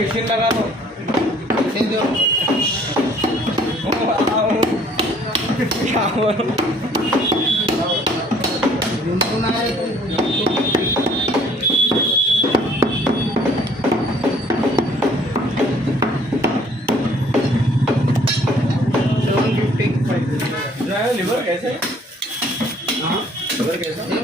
Machine लगा दो liver कैसे? हाँ लिवर कैसे?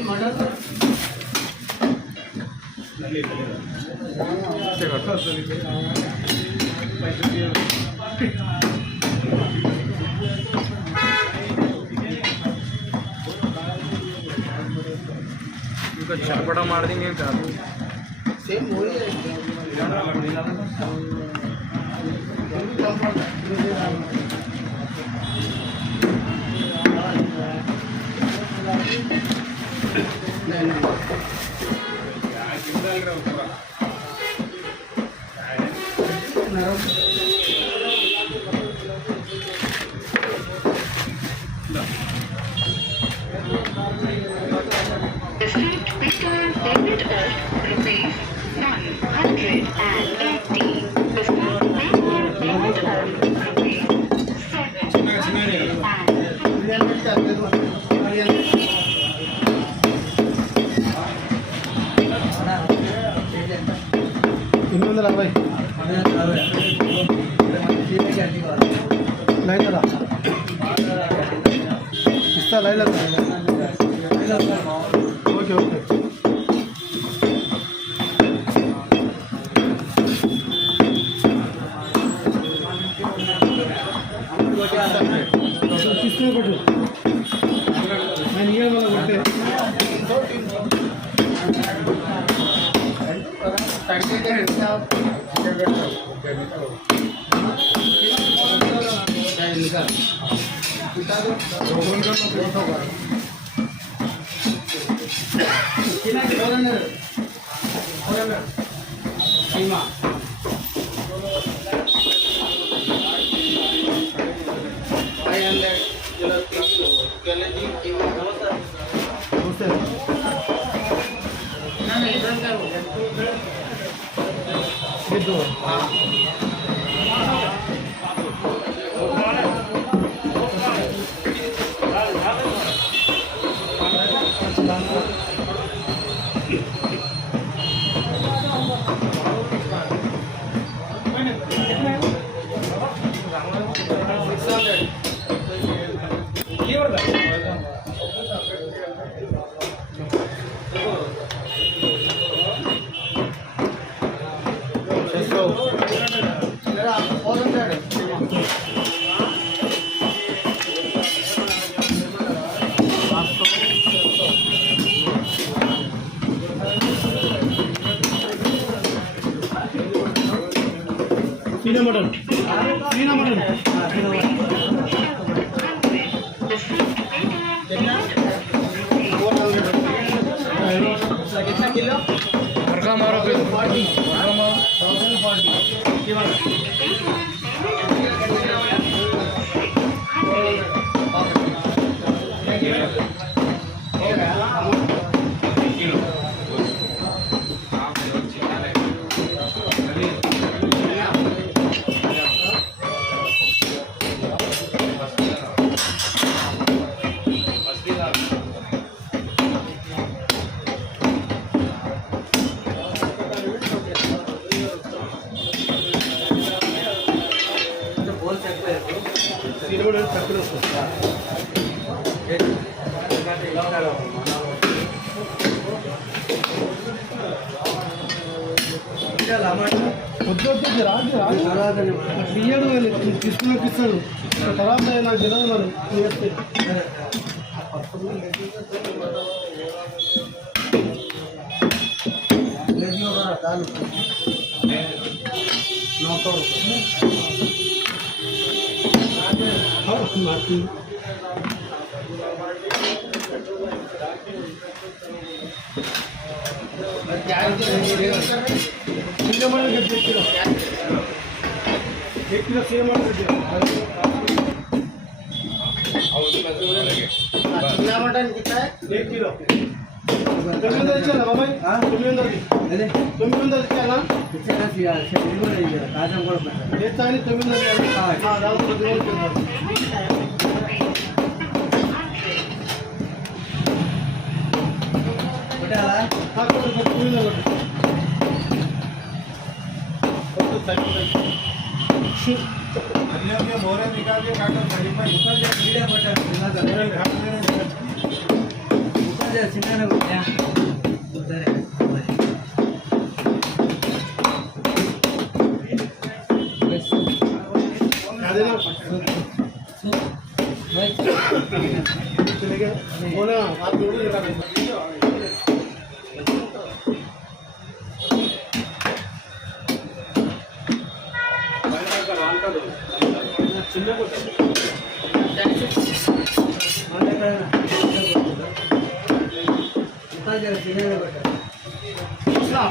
चटपटा मार देंगे सेम वही है। ओके ओके किसने को मैं ये वाला बोलते मटन मटन कितना किलो मारो తీసుకున్నాడు తర్వాత నాకు తెలియదు మరి చేస్తే मटन कितना है? 1 किलो। 900 ఇచ్చానా బాబాయ్? 900కి. అదే 900 ఇచ్చానా? ఇచ్చానా షెడ్యూల్ కూడా ఇయ్యాలి. కాజం కూడా పెట్టాలి. చేస్తాని 900 ఇయ్యాలి. రావు 10 రోజులు పెట్టాలా? నాకు 900 కొట్టు. अन्य के बोरे निकाल के काटो खड़ी पर ऊपर जा कीड़ा बटा बिना दरवाजे घाट में ऊपर जा सीना ना गया उधर है आधे ना चले गए बोला आप जोड़ी लगा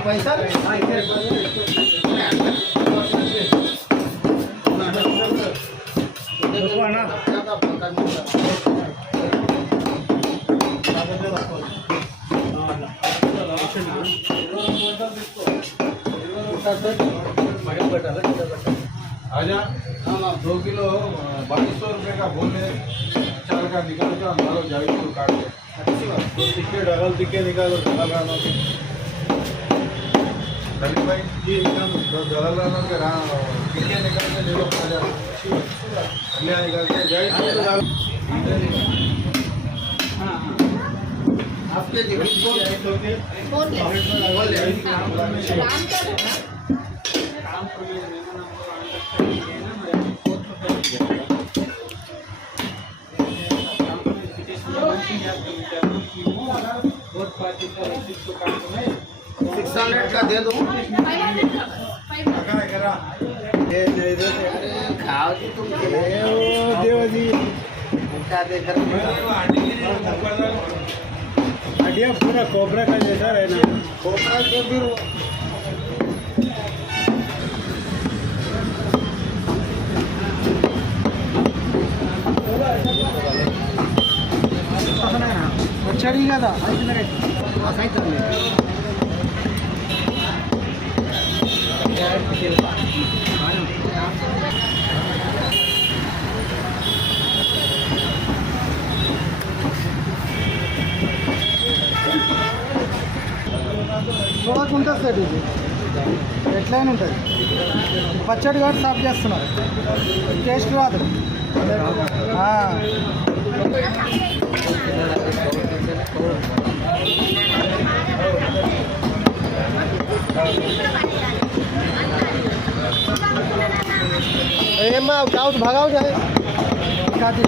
पैसा आजा 2 किलो 2200 रुपये का बोले 4 का निकाल के हमारा जावी को काट दे अच्छी बात तो टिक्के डबल टिक्के निकालो डबल रानो दलित भाई जी निकालो डबल रानो के टिक्के निकाल के ले लो आजा अच्छी बात ले निकाल के जावी को डाल हां आपके जीवन बोल काम कर काम $600 का दे दूं खाओ जी तुम देवजी हड्डियाँ पूरा कोबरा का जैसा रहना कोबरा के फिर వచ్చాడు కదా చూడకుండా సార్ ఇది ఎట్లయినా ఉంటుంది పచ్చడి కాబట్టి సాఫ్ చేస్తున్నారు టేస్ట్ రాదు ఏమ్మా కావచ్చు భాగావు జాయ్ కాదు